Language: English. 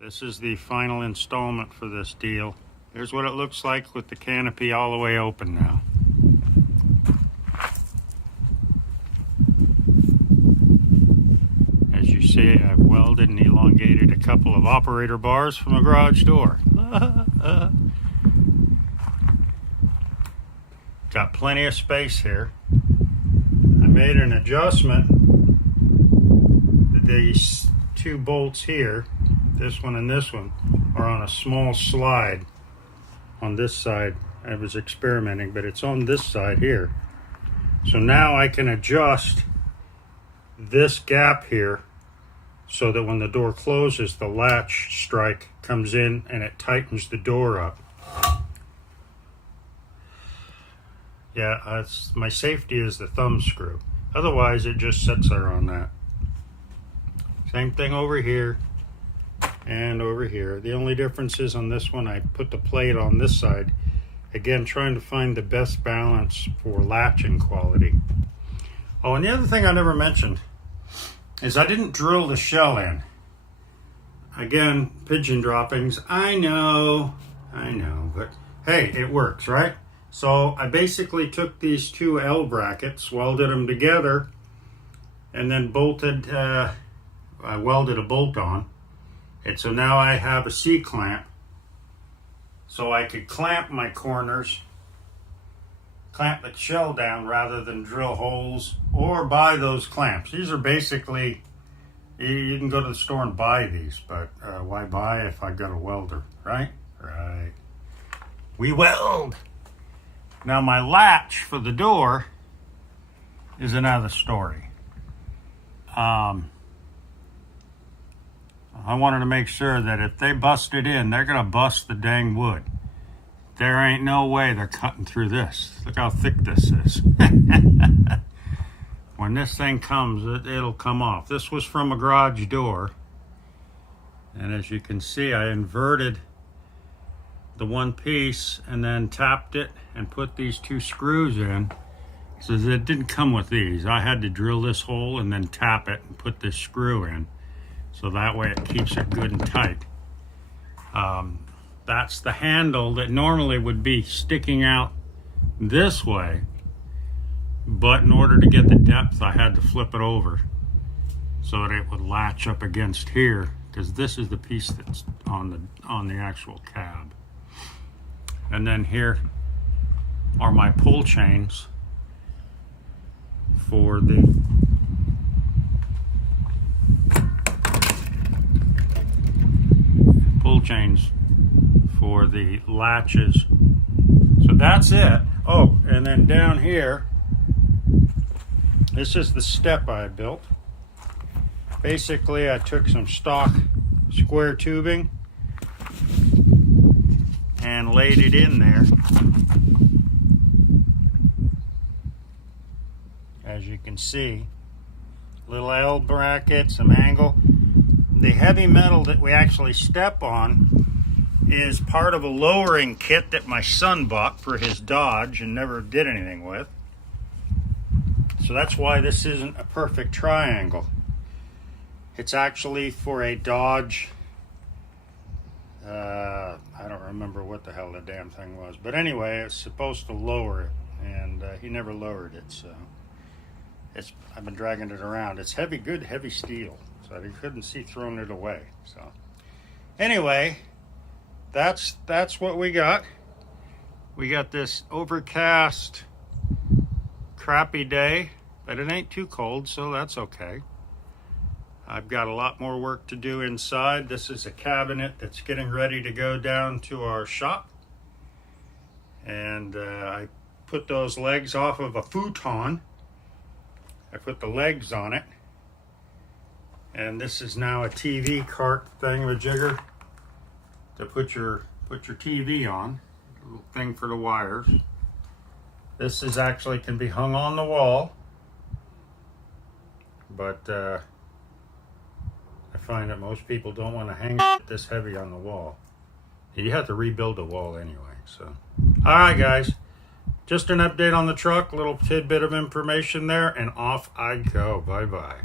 This is the final installment for this deal. Here's what it looks like with the canopy all the way open now. As you see, I've welded and elongated a couple of operator bars from a garage door. Got plenty of space here. I made an adjustment. These two bolts here, this one and this one, are on a small slide on this side. I was experimenting, but it's on this side here. So now I can adjust this gap here so that when the door closes, the latch strike comes in and it tightens the door up. Yeah, my safety is the thumb screw. Otherwise, it just sits there on that. Same thing over here and over here. The only difference is on this one, I put the plate on this side. Again, trying to find the best balance for latching quality. Oh, and the other thing I never mentioned is I didn't drill the shell in. Again, pigeon droppings. I know, but hey, it works, right? So I basically took these two L brackets, welded them together, and then bolted, I welded a bolt on. And so now I have a C-clamp, so I could clamp my corners, clamp the shell down rather than drill holes or buy those clamps. These are basically, you can go to the store and buy these, but why buy if I got a welder, right? Right. We weld. Now my latch for the door is another story. I wanted to make sure that if they bust it in, they're gonna bust the dang wood. There ain't no way they're cutting through this. Look how thick this is. When this thing comes, it'll come off. This was from a garage door. And as you can see, I inverted the one piece and then tapped it and put these two screws in. So it didn't come with these. I had to drill this hole and then tap it and put this screw in. So that way it keeps it good and tight. That's the handle that normally would be sticking out this way. But in order to get the depth, I had to flip it over so that it would latch up against here, because this is the piece that's on the actual cab. And then here are my pull chains for the latches. So that's it. Oh, and then down here, this is the step I built. Basically, I took some stock square tubing and laid it in there. As you can see, little L bracket, some angle. The heavy metal that we actually step on is part of a lowering kit that my son bought for his Dodge and never did anything with. So that's why this isn't a perfect triangle. It's actually for a Dodge, I don't remember what the hell the damn thing was. But anyway, it's supposed to lower it, and he never lowered it, so I've been dragging it around. It's heavy, good heavy steel, so you couldn't see throwing it away. So anyway, that's what we got. We got this overcast, crappy day, but it ain't too cold, so that's okay. I've got a lot more work to do inside. This is a cabinet that's getting ready to go down to our shop. And I put those legs off of a futon. I put the legs on it. And this is now a TV cart thingamajigger to put your TV on. A little thing for the wires. This is actually can be hung on the wall. But I find that most people don't want to hang it this heavy on the wall. You have to rebuild the wall anyway. So, all right, guys. Just an update on the truck, a little tidbit of information there, and off I go. Bye-bye.